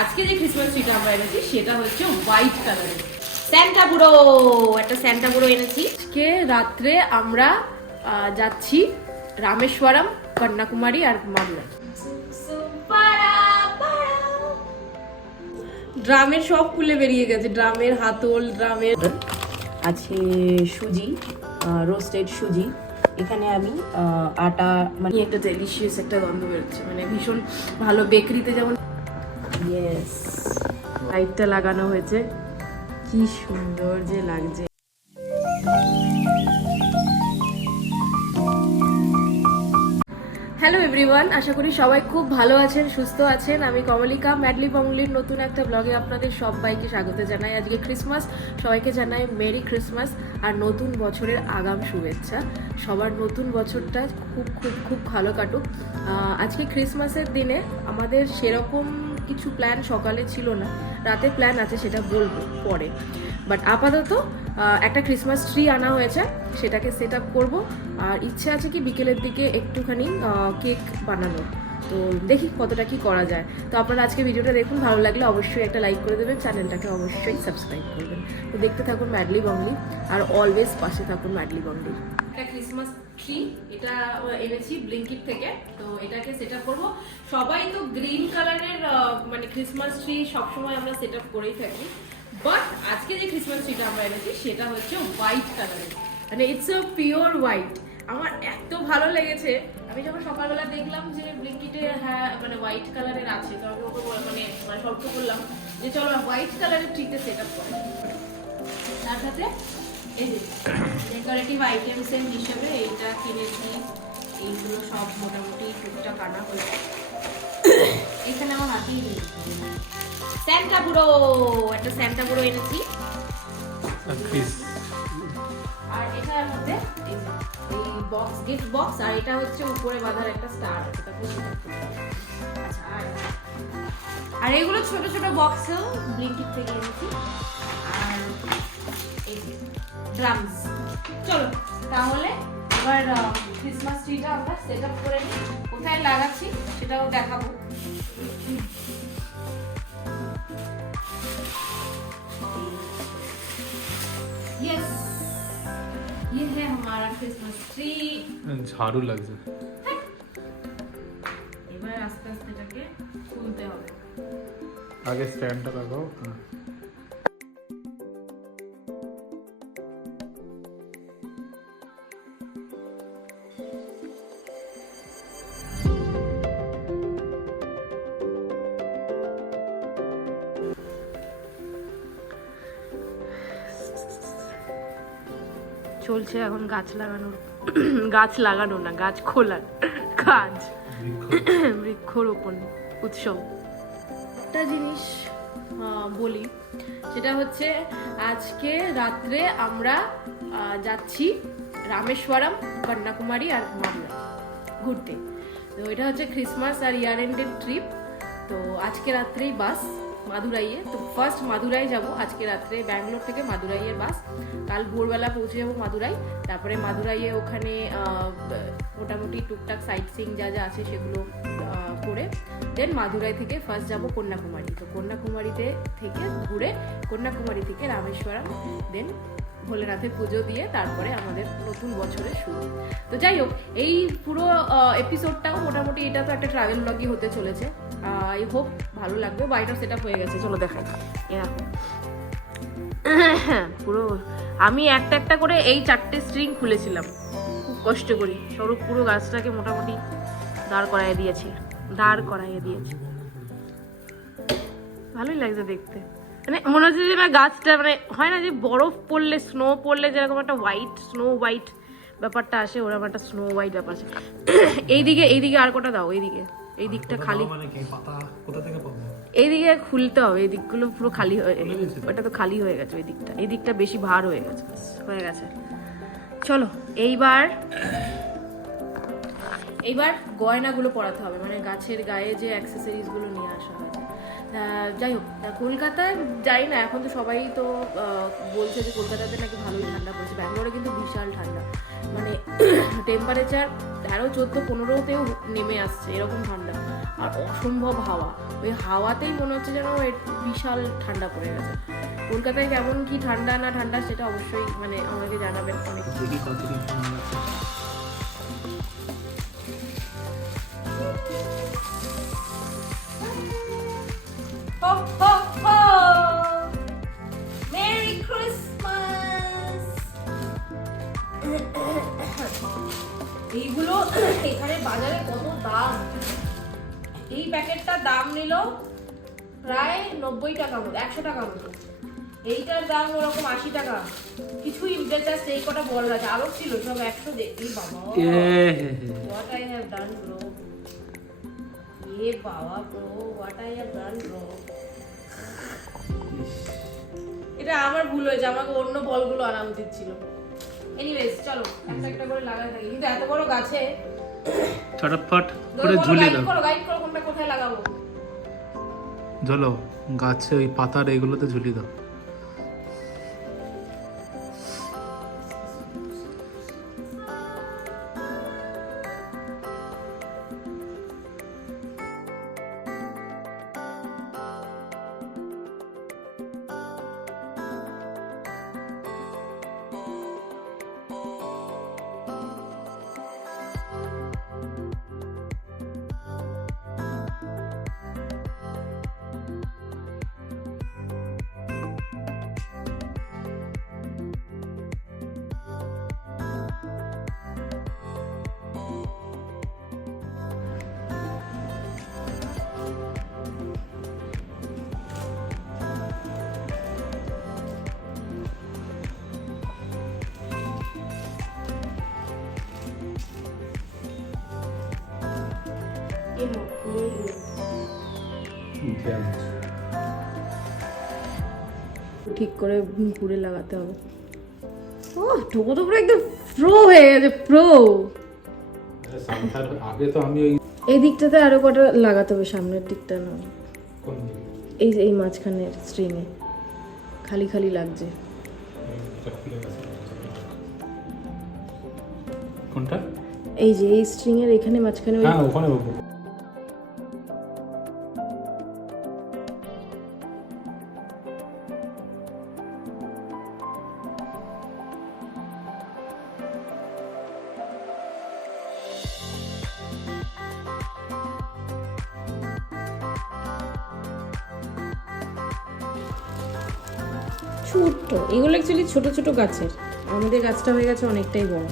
আজকে যে ক্রিসমাস ট্রিটা আমরা এনেছি সেটা হচ্ছে হোয়াইট কালারের স্যান্টা বুড়ো। একটা স্যান্টা বুড়ো এনেছি। আজকে রাত্রে আমরা যাচ্ছি রামেশ্বরম, কন্যাকুমারী আর মাদুরাই। ড্রামের সব খুলে বেরিয়ে গেছে, ড্রামের হাতল, ড্রামের আছে সুজি, রোস্টেড সুজি। এখানে আমি আটা, মানে একটা ডেলিশিয়াস একটা গন্ধ বেরোচ্ছে, মানে ভীষণ ভালো বেকারিতে যেমন। ইয়েস, লাইটটা লাগানো হয়েছে, কি সুন্দর যে লাগছে। হ্যালো এভরিওয়ান, আশা করি সবাই খুব ভালো আছেন, সুস্থ আছেন। আমি কমলিকা, ম্যাডলি পমলির নতুন একটা ব্লগে আপনাদের সবাইকে স্বাগত জানাই। আজকে ক্রিসমাস, সবাইকে জানাই মেরি ক্রিসমাস আর নতুন বছরের আগাম শুভেচ্ছা। সবার নতুন বছরটা খুব খুব খুব ভালো কাটুক। আজকে ক্রিসমাসের দিনে আমাদের সেরকম কিছু প্ল্যান সকালে ছিল না, রাতে প্ল্যান আছে, সেটা বলবো পরে। বাট আপাতত একটা ক্রিসমাস ট্রি আনা হয়েছে, সেটাকে সেট আপ করবো। আর ইচ্ছে আছে কি বিকেলের দিকে একটুখানি কেক বানানোর। তো দেখি কতটা কি করা যায়। তো আপনারা আজকে ভিডিওটা দেখুন, ভালো লাগলে অবশ্যই একটা লাইক করে দেবেন, চ্যানেলটাকে অবশ্যই সাবস্ক্রাইব করবেন। তো দেখতে থাকুন ম্যাডলি বংলি, আর অলওয়েজ পাশে থাকুন ম্যাডলি বংলি। একটা ক্রিসমাস ট্রি এটা এনেছি ব্লিঙ্কিট থেকে, তো এটাকে সেট আপ করবো। সবাই তো গ্রিন কালারের মানে ক্রিসমাস ট্রি সবসময় আমরা সেট আপ করেই থাকি, বাট আজকে যে ক্রিসমাস ট্রিটা আমরা এনেছি সেটা হচ্ছে হোয়াইট কালারের, মানে ইটস আ পিওর হোয়াইট। আমার এত ভালো লেগেছে, আমি যখন সকালবেলা দেখলাম যে ব্লিঙ্কিটে হ্যাঁ মানে হোয়াইট কালারের আছে, তো আমি ওকে মানে শর্ত করলাম যে চলো হোয়াইট কালারের ট্রিতে সেট আপ করে। তার সাথে এই যে ডেকোরেটিভ আইটেমসের হিসেবে এইটা কিনেছি, এইগুলো সব মোটামুটি টুকটাক আনা হয়েছে। এখানে আমার হাতেই নেই স্যান্টা বুড়ো, একটা স্যান্টা বুড়ো এনেছি। আর এটার মধ্যে এই বক্স, গিফট বক্স, আর এটা হচ্ছে উপরে বাঁধার একটা স্টার আছে। আচ্ছা, আর এগুলো ছোট ছোট বক্সেও ব্লিঙ্কিট থেকে এনেছি। আর এই যে ড্রামস। চলো তাহলে এবার ক্রিসমাস ট্রিটা আমরা সেট আপ করে নিই। কোথায় লাগাচ্ছি সেটাও দেখাবো। यस, ये है हमारा क्रिसमस ट्री। ঝাড়ু লাগছে। এবার আস্তে আস্তে এটাকে খুলতে হবে। আগে স্ট্যান্ডটা লাগাও। চলছে এখন গাছ লাগানোর, গাছ লাগানো না, গাছ খোলার কাজ, বৃক্ষরোপণ উৎসব। একটা জিনিস বলি, সেটা হচ্ছে আজকে রাত্রে আমরা যাচ্ছি রামেশ্বরম, কন্যাকুমারী আর মাদুরাই ঘুরতে। তো এটা হচ্ছে ক্রিসমাস আর ইয়ার এন্ডের ট্রিপ। তো আজকে রাত্রেই বাস মাদুরাইয়ে, তো ফার্স্ট মাদুরাই যাব আজকে রাত্রে, ব্যাঙ্গালোর থেকে মাদুরাইয়ের বাস। কাল ভোরবেলা পৌঁছে যাবো মাদুরাই, তারপরে মাদুরাইয়ে ওখানে মোটামুটি টুকটাক সাইট সিং যা যা আছে সেগুলো করে দেন মাদুরাই থেকে ফার্স্ট যাব কন্যাকুমারী। তো কন্যাকুমারীতে থেকে ঘুরে কন্যাকুমারী থেকে রামেশ্বরম, দেন ভোলেনাথের পুজো দিয়ে তারপরে আমাদের নতুন বছরের শুরু। তো যাই হোক, এই পুরো এপিসোডটাও মোটামুটি এটা তো একটা ট্রাভেল ব্লগই হতে চলেছে। আই হোপ ভালো লাগবে। বাড়িটা সেট আপ হয়ে গেছে, চলো দেখাই। এরকম পুরো আমি একটা একটা করে এই 4টে স্ট্রিং খুলেছিলাম খুব কষ্ট করি। সরু পুরো গাছটাকে মোটামুটি দাঁড় করাইয়ে দিয়েছি। ভালোই লাগছে দেখতে, মানে মনে হচ্ছে যে গাছটা মানে হয় না যে বরফ পড়লে, স্নো পড়লে যেরকম একটা হোয়াইট, স্নো হোয়াইট ব্যাপারটা আসে, ওরকম একটা স্নো হোয়াইট ব্যাপার আছে। এইদিকে আর কটা দাও, এই দিকটা খালি, এইদিকে খুলতে হবে, এই দিকগুলো পুরো খালি হয়ে, ওটা তো খালি হয়ে গেছে, এই দিকটা বেশি ভার হয়ে গেছে, হয়ে গেছে। চলো এইবার গয়নাগুলো পরাতে হবে, মানে গাছের গায়ে যে অ্যাক্সেসরিজগুলো নিয়ে আসা হয়েছে। যাই হোক, কলকাতায় যাই না, এখন তো সবাই তো বলছে যে কলকাতাতে নাকি ভালোই ঠান্ডা পড়েছে। ব্যাঙ্গালোরে কিন্তু বিশাল ঠান্ডা, মানে টেম্পারেচার 13, 14, 15তেও নেমে আসছে, এরকম ঠান্ডা। আর অসম্ভব হাওয়া, ওই হাওয়াতেই মনে হচ্ছে যেন বিশাল ঠান্ডা পড়ে গেছে। কলকাতায় কেমন কি ঠান্ডা না ঠান্ডা সেটা অবশ্যই মানে আমাকে জানাবেন অনেক। দেখি কতদিন সময় লাগছে। Ho, ho, ho! Merry Christmas! এইগুলো এখানে বাজারে কত দাম, এই প্যাকেটটার দাম নিল প্রায় 90 টাকা মতো, 100 টাকা মতো। এইটার দাম ওরকম 80 টাকা। কিছুই জাস্ট এই কটা বড় আছে, আরো ছিল সব 100 দেখি বাবা। What I have done bro, বাবা bro, what I have done bro। এটা আমার ভুল হয়েছে, আমাকে অন্য বলগুলো আনা উচিত ছিল। এনিওয়েজ চলো একটা একটা করে লাগাই থাকি, কিন্তু এত বড় গাছে চটপট করে ঝুলিয়ে দাও। গাইড করো কোনটা কোথায় লাগাবো। চলো গাছে ওই পাতার এগুলোতে ঝুলিয়ে দাও। ঠিক করে ঘুরে লাগাতে হবে। ও টোকো তো পুরো একদম প্রো হয়ে গেছে, প্রো। আগে তো আমি ওই এই দিকটাতে আরো কটা লাগাতে হবে, সামনের দিকটা না, কোন দিকে? এই যে এই মাঝখানের স্ট্রিংয়ে খালি খালি লাগছে। এটা খুলে গেছে। কোনটা? এই যে এই স্ট্রিং এর এখানে মাঝখানে ওই হ্যাঁ ওখানে বাবু। ছোট্ট, এগুলো অ্যাকচুয়ালি ছোট ছোট গাছের, আমাদের গাছটা হয়ে গেছে অনেকটাই বড়।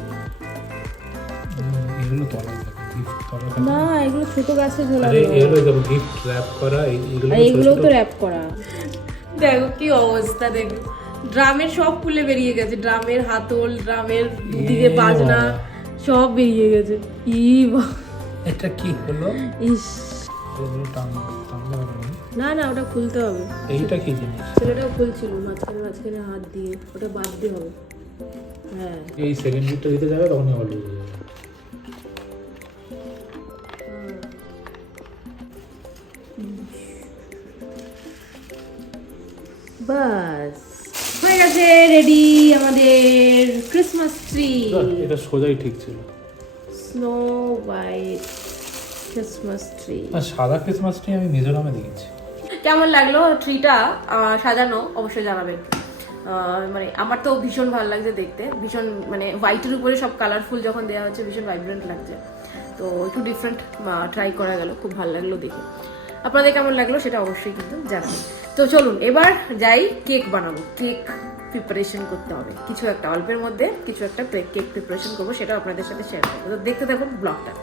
এগুলো তলায় থাকে, গিফট তলায় থাকে। না এগুলো ছোট গাছে ঝোলানো, আরে এগুলো দেখো গিফট র‍্যাপ করা, এগুলো আর এগুলো তো র‍্যাপ করা। দেখো কি অবস্থা, দেখো ড্রামের সব খুলে বেরিয়ে গেছে, ড্রামের হাতল, ড্রামের দুদিকে বাজনা সব বেরিয়ে গেছে। এটা কি হলো? ইস এগুলো টানতে হবে না? না না ওটা খুলতে হবে। এইটা কি জিনিস? ছেলেটাও খুলছিল মাঝখানে মাঝখানে হাত দিয়ে, ওটা বাঁধতে হবে। হ্যাঁ এই সেকেন্ড গিফটটা দিতে যাবে তখনই অল হয়ে যাবে। বাস হয়ে গেছে রেডি আমাদের ক্রিসমাস ট্রি। এটা সোজাই ঠিক ছিল। Snow white Christmas tree. আর সাদা ক্রিসমাস ট্রি আমি মিজোরামে দেখেছি। কেমন লাগলো ট্রিটা সাজানো অবশ্যই জানাবেন। মানে আমার তো ভীষণ ভালো লাগছে দেখতে, ভীষণ মানে হোয়াইটের উপরে সব কালারফুল যখন দেওয়া হচ্ছে ভীষণ ভাইব্রেন্ট লাগছে। তো একটু ডিফারেন্ট ট্রাই করা গেল, খুব ভালো লাগলো দেখে। আপনাদের কেমন লাগলো সেটা অবশ্যই কিন্তু জানাবেন। তো চলুন এবার যাই কেক বানাবো, কেক প্রিপারেশন করতে হবে। কিছু একটা অল্পের মধ্যে কিছু একটা কেক প্রিপারেশন করবো, সেটা আপনাদের সাথে শেয়ার করবো। তো দেখতে থাকুন ব্লগটা।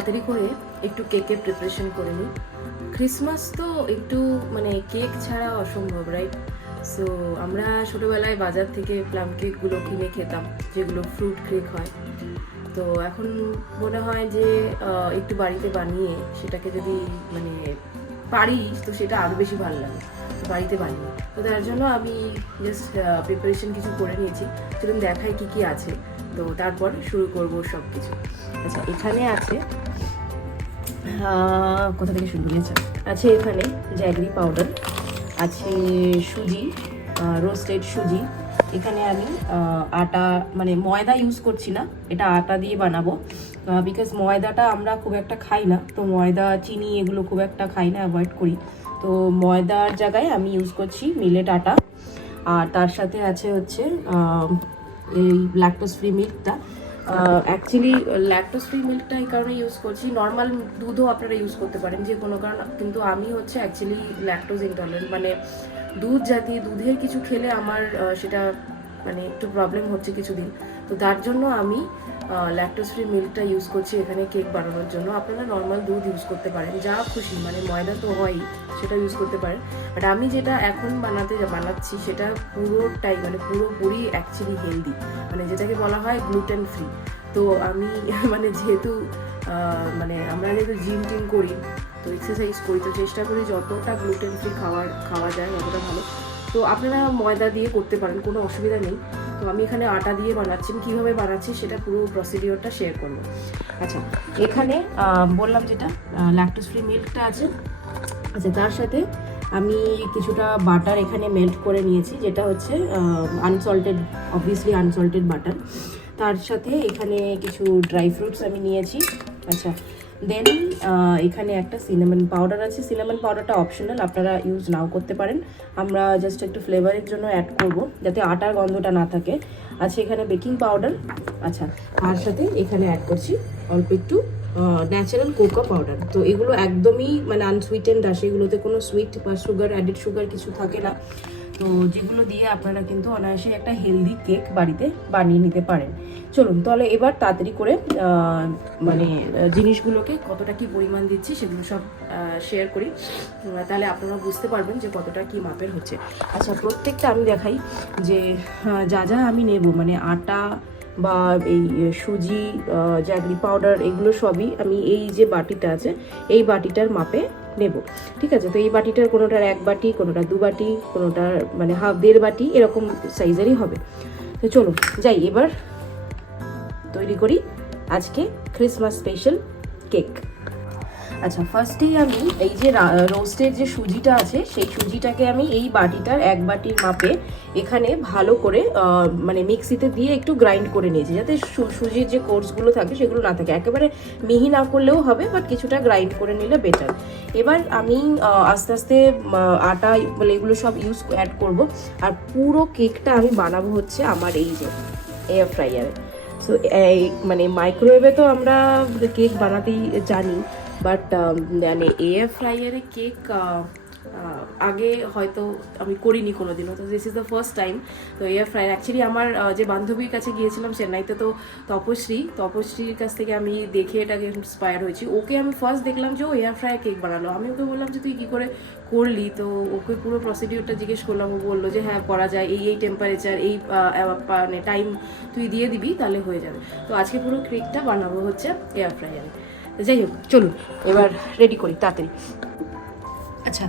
তাড়াতাড়ি করে একটু কেকের প্রিপারেশন করে নিই। ক্রিসমাস তো একটু মানে কেক ছাড়া অসম্ভব, রাইট? সো আমরা ছোটোবেলায় বাজার থেকে প্লাম কেকগুলো কিনে খেতাম, যেগুলো ফ্রুট কেক হয়। তো এখন মনে হয় যে একটু বাড়িতে বানিয়ে সেটাকে যদি মানে পারি তো সেটা আরও বেশি ভালো লাগে বাড়িতে বানিয়ে। তো তার জন্য আমি জাস্ট প্রিপারেশন কিছু করে নিয়েছি, চলুন দেখাই কী কী আছে। তো তারপর শুরু করব সব কিছু। আচ্ছা, এখানে আছে কোথা থেকে শুরু হয়েছে, আছে এখানে জ্যাগরি পাউডার, আছে সুজি, রোস্টেড সুজি। এখানে আমি আটা মানে ময়দা ইউজ করছি না, এটা আটা দিয়ে বানাবো, বিকজ ময়দাটা আমরা খুব একটা খাই না, তো ময়দা চিনি এগুলো খুব একটা খাই না, অ্যাভয়েড করি। তো ময়দার জায়গায় আমি ইউজ করছি মিলেট আটা। আর তার সাথে আছে হচ্ছে এই ল্যাকটোজ ফ্রি মিল্কটা। অ্যাকচুয়ালি ল্যাকটোজ ফ্রি মিল্কটা এই কারণে ইউজ করছি, নর্মাল দুধও আপনারা ইউজ করতে পারেন যে কোনো কারণ, কিন্তু আমি হচ্ছে অ্যাকচুয়ালি ল্যাকটোজ ইনটলারেন্ট, মানে দুধ জাতীয় দুধের কিছু খেলে আমার সেটা মানে একটু প্রবলেম হচ্ছে কিছুদিন। তো তার জন্য আমি ল্যাকটোজ ফ্রি মিল্কটা ইউজ করছি এখানে কেক বানানোর জন্য। আপনারা নর্মাল দুধ ইউজ করতে পারেন, যা খুশি, মানে ময়দা তো হয়ই, সেটা ইউজ করতে পারেন। বাট আমি যেটা এখন বানাচ্ছি সেটা পুরোটাই মানে পুরোপুরি অ্যাকচুয়ালি হেলদি, মানে যেটাকে বলা হয় গ্লুটেন ফ্রি। তো আমি মানে যেহেতু মানে আমরা যেহেতু জিম টিম করি, তো এক্সারসাইজ করি, তো চেষ্টা করি যতটা গ্লুটেন ফ্রি খাওয়া যায় ততটা ভালো। তো আপনারা ময়দা দিয়ে করতে পারেন, কোনো অসুবিধা নেই। তো আমি এখানে আটা দিয়ে বানাচ্ছি, কীভাবে বানাচ্ছি সেটা পুরো প্রসিডিওরটা শেয়ার করবো। আচ্ছা, এখানে বললাম যেটা ল্যাকটোজ ফ্রি মিল্কটা আছে। আচ্ছা, তার সাথে আমি কিছুটা বাটার এখানে মেল্ট করে নিয়েছি, যেটা হচ্ছে আনসল্টেড, অবভিয়াসলি আনসল্টেড বাটার। তার সাথে এখানে কিছু ড্রাই ফ্রুটস আমি নিয়েছি। আচ্ছা, দেন এখানে একটা সিনামন পাউডার আছে। সিনামন পাউডারটা অপশনাল, আপনারা ইউজ নাও করতে পারেন, আমরা জাস্ট একটু ফ্লেভারের জন্য অ্যাড করব যাতে আটার গন্ধটা না থাকে। আছে এখানে বেকিং পাউডার। আচ্ছা, তার সাথে এখানে অ্যাড করছি অল্প একটু ন্যাচারাল কোকো পাউডার। তো এগুলো একদমই মানে আনসুইটেন্ড আসে, এগুলোতে কোনো সুইট বা সুগার, অ্যাডেড সুগার কিছু থাকে না। তো যেগুলো দিয়ে আপনারা কিন্তু অনায়াসে একটা হেলদি কেক বাড়িতে বানিয়ে নিতে পারেন। চলুন তাহলে এবার তাড়াতাড়ি করে মানে জিনিসগুলোকে কতটা কি পরিমাণ দিচ্ছি সেগুলো সব শেয়ার করি, তাহলে আপনারা বুঝতে পারবেন যে কতটা কি মাপের হচ্ছে। আচ্ছা, প্রত্যেকটা আমি দেখাই যে যা যা আমি নেব, মানে আটা বা এই সুজি, জ্যাগরি পাউডার, এগুলো সবই আমি এই যে বাটিটা আছে এই বাটিটার মাপে নেব, ঠিক আছে? তো এই বাটিটার কোনোটার 1 বাটি, কোনোটা 2 বাটি, কোনোটার মানে দেড় বাটি, এরকম সাইজেরই হবে। তো চলো যাই, এবার তৈরি করি আজকে ক্রিসমাস স্পেশাল কেক। আচ্ছা, ফার্স্টেই আমি এই যে রোস্টের যে সুজিটা আছে সেই সুজিটাকে আমি এই বাটিটার 1 বাটির মাপে এখানে ভালো করে মানে মিক্সিতে দিয়ে একটু গ্রাইন্ড করে নিয়েছি, যাতে সুজির যে কোর্সগুলো থাকে সেগুলো না থাকে। একেবারে মিহি না করলেও হবে, বাট কিছুটা গ্রাইন্ড করে নিলে বেটার। এবার আমি আস্তে আস্তে আটা বলে এগুলো সব অ্যাড করব। আর পুরো কেকটা আমি বানাবো হচ্ছে আমার এই যে এয়ার ফ্রায়ারে। সো এই মানে মাইক্রোওয়েভে তো আমরা কেক বানাতেই জানি, বাট মানে এয়ার ফ্রায়ারে কেক আগে হয়তো আমি করিনি কোনোদিনও, তো this is the first time. তো এয়ার ফ্রায়ার অ্যাকচুয়ালি আমার যে বান্ধবীর কাছে গিয়েছিলাম চেন্নাইতে, তো তপশ্রীর কাছ থেকে আমি দেখে এটাকে ইন্সপায়ার হয়েছি। ওকে আমি ফার্স্ট দেখলাম যে ও এয়ার ফ্রায়ার কেক বানালো, আমি ওকে বললাম যে তুই কী করে করলি, তো ওকে পুরো প্রসিডিওরটা জিজ্ঞেস করলাম। ও বললো যে হ্যাঁ করা যায়, এই টেম্পারেচার, এই মানে টাইম তুই দিয়ে দিবি তাহলে হয়ে যাবে। তো আজকে পুরো কেকটা বানাবো হচ্ছে এয়ার ফ্রায়ারে। যাই হোক, চলুন এবার রেডি করি তাড়াতাড়ি। আচ্ছা,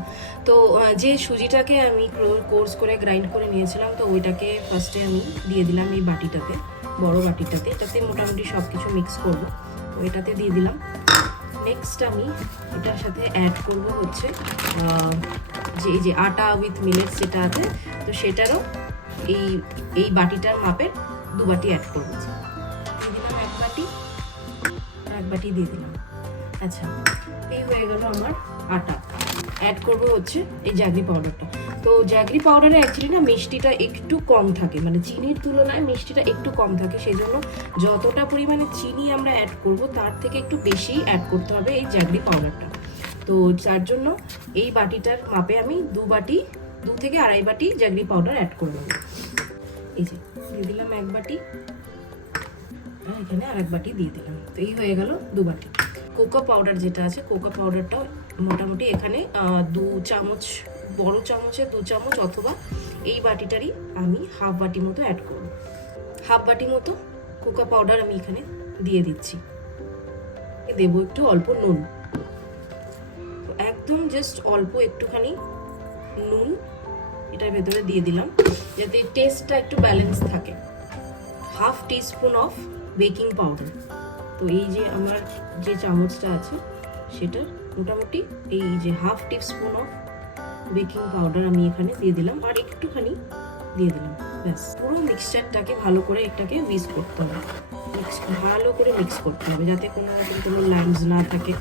তো যে সুজিটাকে আমি কোর্স করে গ্রাইন্ড করে নিয়েছিলাম, তো ওইটাকে ফার্স্টে আমি দিয়ে দিলাম এই বাটিটাতে, বড় বাটিটাতে। এটাতে মোটামুটি সব কিছু মিক্স করবো, তো এটাতে দিয়ে দিলাম। নেক্সট আমি এটার সাথে অ্যাড করব হচ্ছে যে আটা উইথ মিলেটস যেটা আছে, তো সেটারও এই বাটিটার মাপের 2 বাটি অ্যাড করবো। দিয়ে দিলাম 1 বাটি, 1 বাটি দিয়ে দিলাম। আচ্ছা, এই হয়ে গেল আমার আটা। অ্যাড করবো হচ্ছে এই জ্যাগরি পাউডারটা। তো জ্যাগরি পাউডারে অ্যাকচুয়ালি না মিষ্টিটা একটু কম থাকে, মানে চিনির তুলনায় মিষ্টিটা একটু কম থাকে, সেই জন্য যতটা পরিমাণে চিনি আমরা অ্যাড করব তার থেকে একটু বেশি অ্যাড করতে হবে এই জ্যাগরি পাউডারটা। তো যার জন্য এই বাটিটার মাপে আমি 2 থেকে আড়াই বাটি জ্যাগরি পাউডার অ্যাড করে নেব। এই যে দিয়ে দিলাম 1 বাটি, এখানে আর 1 বাটি দিয়ে দিলাম, তো এই হয়ে গেল 2 বাটি। কোকো পাউডার যেটা আছে, কোকো পাউডারটা মোটামুটি এখানে 2 চামচ, বড় চামচে 2 চামচ, অথবা এই বাটিটারই আমি হাফ বাটি মতো অ্যাড করব। হাফ বাটি মতো কোকো পাউডার আমি এখানে দিয়ে দিচ্ছি। দেবো একটু অল্প নুন, একদম জাস্ট অল্প একটুখানি নুন এটার ভেতরে দিয়ে দিলাম, যাতে টেস্টটা একটু ব্যালেন্স থাকে। Half teaspoon of baking powder. তো এই যে আমার যে চামচটা আছে সেটা মোটামুটি এই যে half teaspoon of baking powder আমি এখানে দিয়ে দিলাম, আর একটুখানি দিয়ে দিলাম, ব্যাস। পুরো মিক্সচারটাকে ভালো করে এটাকে মিক্স করতে হবে, ভালো করে মিক্স করতে হবে যাতে কোনো লাইমস না থাকে।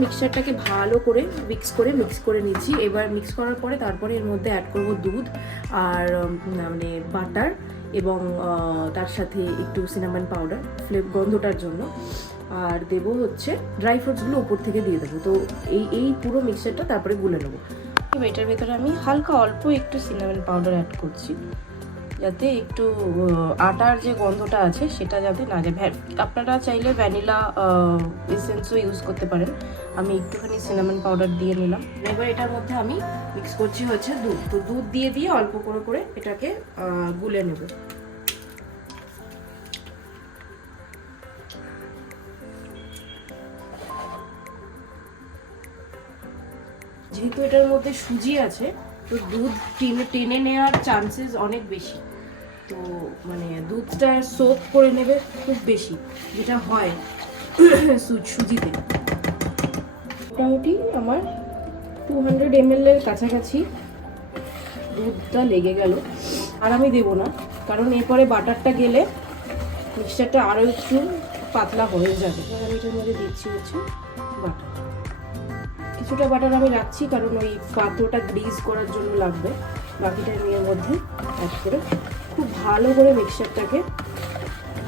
মিক্সচারটাকে ভালো করে মিক্স করে নিচ্ছি। এবার মিক্স করার পরে তারপরে এর মধ্যে অ্যাড করব দুধ আর মানে বাটার, এবং তার সাথে একটু সিনামন পাউডার গন্ধটার জন্য, আর দেবো হচ্ছে ড্রাই ফ্রুটসগুলো উপর থেকে দিয়ে দেবো। তো এই পুরো মিক্সচারটা তারপরে গুলে নেবো। এবার এটার ভেতরে আমি হালকা অল্প একটু সিনামন পাউডার অ্যাড করছি, যাতে একটু আটার যে গন্ধটা আছে সেটা যাতে না যায়। আপনারা চাইলে ভ্যানিলা এসেন্সও ইউজ করতে পারেন, আমি একটুখানি সিনামন পাউডার দিয়ে নিলাম। এবার এটার মধ্যে আমি মিক্স করছি হচ্ছে দুধ। তো দুধ দিয়ে অল্প করে এটাকে গুলে নেব। যেহেতু এটার মধ্যে সুজি আছে, তো দুধ টেনে নেওয়ার চান্সেস অনেক বেশি। তো মানে দুধটা সোক করে নেবে খুব বেশি, যেটা হয় সুজিতে। মোটামুটি আমার 200 ml এর কাছাকাছি দুধটা লেগে গেল। আর আমি দেবো না, কারণ এরপরে বাটারটা গেলে মিক্সচারটা আরও একটু পাতলা হয়ে যাবে। আমি এটার মধ্যে দিচ্ছি হচ্ছে বাটার, কিছুটা বাটার আমি রাখছি কারণ ওই পাত্রটা গ্রিজ করার জন্য লাগবে। বাকিটা আমি এর মধ্যে অ্যাড করে খুব ভালো করে মিক্সচারটাকে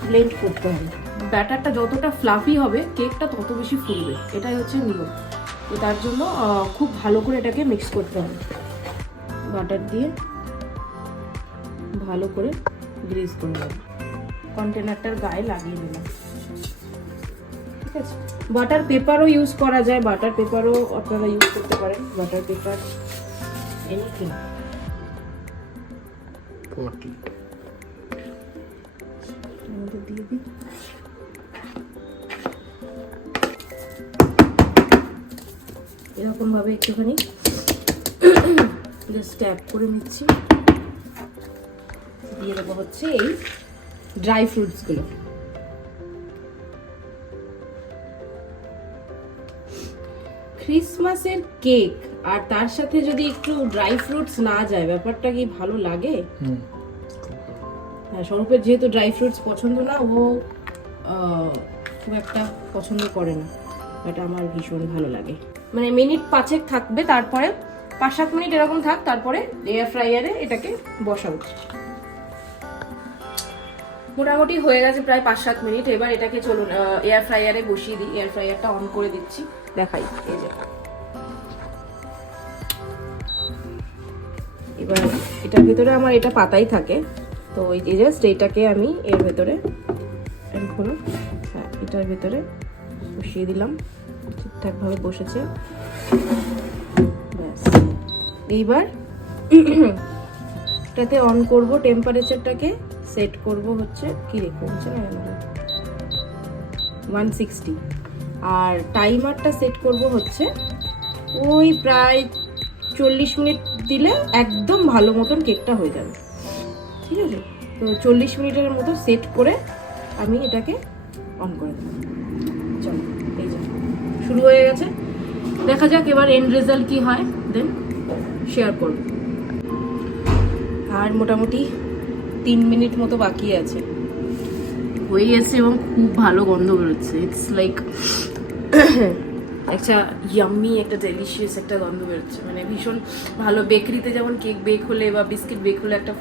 ব্লেন্ড করতে হবে। ব্যাটারটা যতটা ফ্লাফি হবে কেকটা তত বেশি ফুলবে, এটাই হচ্ছে নিয়ম। তো তার জন্য খুব ভালো করে এটাকে মিক্স করতে হবে। বাটার দিয়ে ভালো করে গ্রিজ করে নেব, কন্টেনারটার গায়ে লাগিয়ে দিলাম। ঠিক আছে, বাটার পেপারও ইউজ করা যায়, বাটার পেপারও আপনারা ইউজ করতে পারেন, বাটার পেপার এনিথিং। দিয়ে দিই এরকম ভাবে একটুখানি জাস্ট ট্যাপ করে নিচ্ছি। দিয়ে দেবো হচ্ছে এই ড্রাই ফ্রুটস গুলো। ক্রিসমাসের কেক আর তার সাথে যদি একটু ড্রাই ফ্রুটস না যায়, ব্যাপারটা কি ভালো লাগে? হ্যাঁ, স্বরূপের যেহেতু ড্রাই ফ্রুটস পছন্দ না, ও খুব একটা পছন্দ করে না, এটা আমার ভীষণ ভালো লাগে। মানে মিনিট 5 থাকবে, তারপরে 5-7 মিনিট এরকম থাক, তারপরে এয়ার ফ্রায়ারে এটাকে বসাবো। মোটামুটি হয়ে গেছে প্রায় 5-7 মিনিট। এবার এটাকে চলুন এয়ার ফ্রায়ারে বসিয়ে দিই। এয়ার ফ্রায়ারটা অন করে দিচ্ছি, দেখাই। এই যে এবার এটার ভিতরে আমার এটা পাতাই থাকে, তো ওই যে জাস্ট এটাকে আমি এর ভেতরে হলো, হ্যাঁ এটার ভেতরে বসিয়ে দিলাম। ঠিকঠাকভাবে বসেছে, ব্যাস। এইবার এটাতে অন করব, টেম্পারেচারটাকে সেট করব হচ্ছে কি রেখেছে না 160, আর টাইমারটা সেট করব হচ্ছে ওই প্রায় 40 মিনিট দিলে একদম ভালো মতন কেকটা হয়ে যাবে। ঠিক আছে, তো 40 মিনিটের মতো সেট করে আমি এটাকে অন করে দেবো। চলো, এই যে শুরু হয়ে গেছে, দেখা যাক এবার এন্ড রেজাল্ট কি হয়, দেন শেয়ার করব। আর মোটামুটি 3 মিনিট মতো বাকি আছে, হয়ে গেছে এবং খুব ভালো গন্ধ বেরোচ্ছে। ইটস লাইক একটা ইয়াম্মি, একটা ডেলিশিয়াস একটা গন্ধ বেরোচ্ছে, মানে ভীষণ ভালো। বেকারিতে যেমন কেক বেক হলে বা বিস্কিট বেক হলে একটা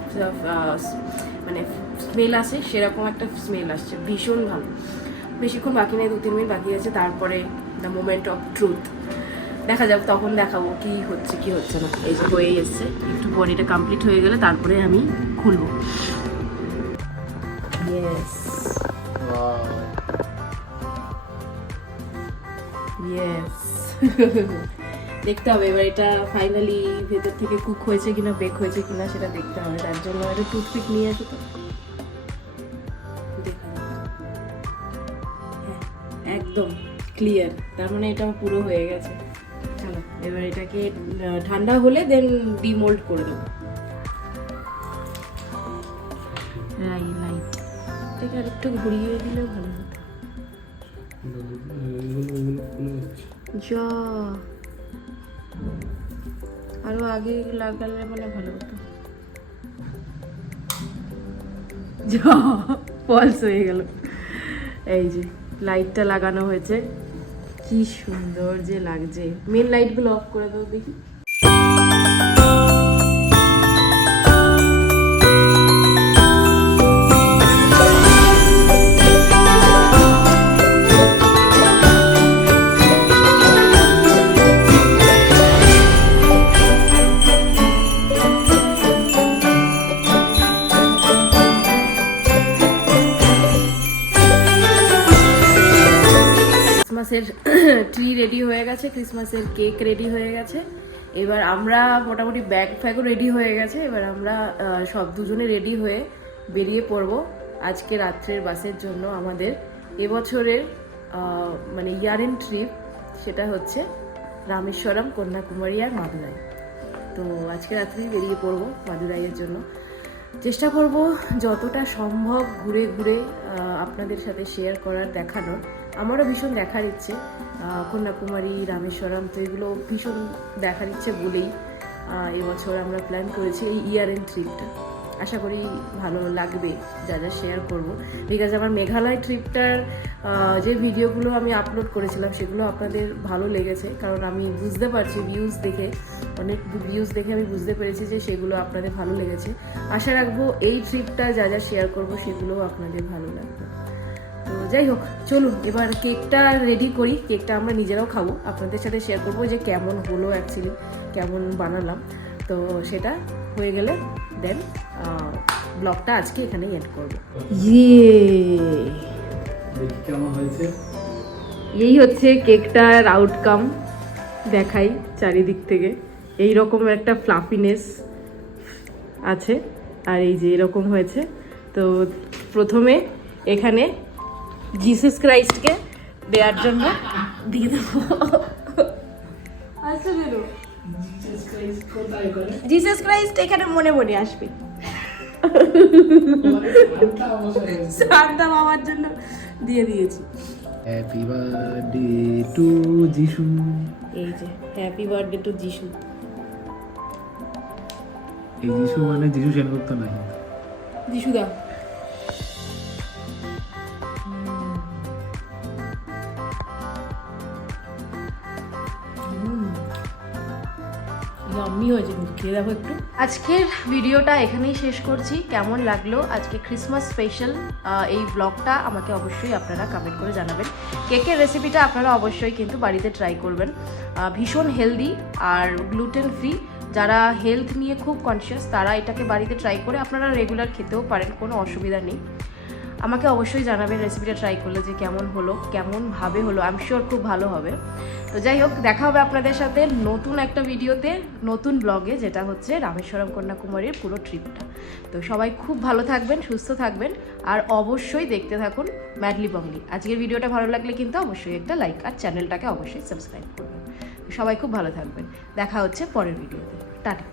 মানে স্মেল আসে, সেরকম একটা স্মেল আসছে, ভীষণ ভালো। বেশিক্ষণ বাকি নেই, 2-3 মিনিট বাকি আছে, তারপরে দ্য মোমেন্ট অফ ট্রুথ। দেখা যাক, তখন দেখাবো কি হচ্ছে কি হচ্ছে না। এই যে হয়ে এসছে, একটু পরে এটা কমপ্লিট হয়ে গেলে তারপরে আমি খুলবো। ইয়েস, ইয়েস দেখতে হবে এবার এটা ফাইনালি ভেতর থেকে কুক হয়েছে কিনা বেক হয়েছে কিনা সেটা দেখতে হবে, তার জন্য একটা টুথপিক নিয়ে আসি তো দেখে নাও। হ্যাঁ, একদম ক্লিয়ার, তার মানে এটা পুরো হয়ে গেছে। চলো এবার এটাকে ঠান্ডা হলে দেন ডিমোল্ড করে দেবো। লাইট এটাকে আর একটু ঘুরিয়ে দিলে ভালো হতো। যা আরো আগে লাগালে মানে ভালো হতো। যা ফলস হয়ে গেল। এই যে লাইটটা লাগানো হয়েছে, কি সুন্দর যে লাগছে। মেন লাইটগুলো অফ করে দাও দেখি। ক্রিসমাসের ট্রি রেডি হয়ে গেছে, ক্রিসমাসের কেক রেডি হয়ে গেছে, এবার আমরা মোটামুটি ব্যাগ ফ্যাগও রেডি হয়ে গেছে। এবার আমরা সব দুজনে রেডি হয়ে বেরিয়ে পড়ব আজকে রাত্রের বাসের জন্য। আমাদের এবছরের মানে ইয়ার এন্ড ট্রিপ, সেটা হচ্ছে রামেশ্বরম, কন্যাকুমারী আর মাদুরাই। তো আজকে রাত্রেই বেরিয়ে পড়ব মাদুরাইয়ের জন্য। চেষ্টা করব যতটা সম্ভব ঘুরে ঘুরে আপনাদের সাথে শেয়ার করার, দেখানোর। আমারও ভীষণ দেখার ইচ্ছে, কন্যাকুমারী, রামেশ্বরম, তো এগুলো ভীষণ দেখার ইচ্ছে বলেই এবছর আমরা প্ল্যান করেছি এই ইয়ার এন্ড ট্রিপটা। আশা করি ভালো লাগবে যা যা শেয়ার করব, বিকজ আমার মেঘালয় ট্রিপটার যে ভিডিওগুলো আমি আপলোড করেছিলাম সেগুলো আপনাদের ভালো লেগেছে, কারণ আমি বুঝতে পারছি অনেক ভিউজ দেখে আমি বুঝতে পেরেছি যে সেগুলো আপনাদের ভালো লেগেছে। আশা রাখবো এই ট্রিপটা যা যা শেয়ার করব সেগুলোও আপনাদের ভালো লাগবে। তো যাই হোক, চলুন এবার কেকটা রেডি করি। কেকটা আমরা নিজেরাও খাবো, আপনাদের সাথে শেয়ার করবো যে কেমন হলো, অ্যাকচুয়ালি কেমন বানালাম। তো সেটা হয়ে গেলে দেন ব্লগটা আজকে এখানেই এন্ড করবো। কেমন হয়েছে? এই হচ্ছে কেকটার আউটকাম, দেখাই চারিদিক থেকে। এই রকম একটা ফ্লাফিনেস আছে, আর এই যে এরকম হয়েছে। তো প্রথমে এখানে জিসাস ক্রাইস্টকে দেওয়ার জন্য দিয়ে দেবো। জিসাস ক্রাইস্ট এখানে মনে মনে আসবে, সান্তা মামার জন্য দিয়ে দিয়েছি। হ্যাপি বার্থডে টু যিশু। এই যে হ্যাপি বার্থডে টু যিশু। এই যিশু মানে যিশু সেনগুপ্ত নাই, যিশু দা। আজকের ভিডিওটা এখানেই শেষ করছি। কেমন লাগলো আজকে ক্রিসমাস স্পেশাল এই ব্লগটা আমাকে অবশ্যই আপনারা কমেন্ট করে জানাবেন। কেকের রেসিপিটা আপনারা অবশ্যই কিন্তু বাড়িতে ট্রাই করবেন, ভীষণ হেলদি আর গ্লুটেন ফ্রি। যারা হেলথ নিয়ে খুব কনসিয়াস তারা এটাকে বাড়িতে ট্রাই করে আপনারা রেগুলার খেতেও পারেন, কোনো অসুবিধা নেই। আমাকে অবশ্যই জানাবেন রেসিপিটা ট্রাই করলে যে কেমন হলো, কেমনভাবে হলো। আই এম শিওর খুব ভালো হবে। তো যাই হোক, দেখা হবে আপনাদের সাথে নতুন একটা ভিডিওতে, নতুন ব্লগে, যেটা হচ্ছে রামেশ্বরম কন্যাকুমারীর পুরো ট্রিপটা। তো সবাই খুব ভালো থাকবেন, সুস্থ থাকবেন, আর অবশ্যই দেখতে থাকুন ম্যাডলি বাংলি। আজকের ভিডিওটা ভালো লাগলে কিন্তু অবশ্যই একটা লাইক আর চ্যানেলটাকে অবশ্যই সাবস্ক্রাইব করবেন। সবাই খুব ভালো থাকবেন, দেখা হচ্ছে পরের ভিডিওতে। টাটা।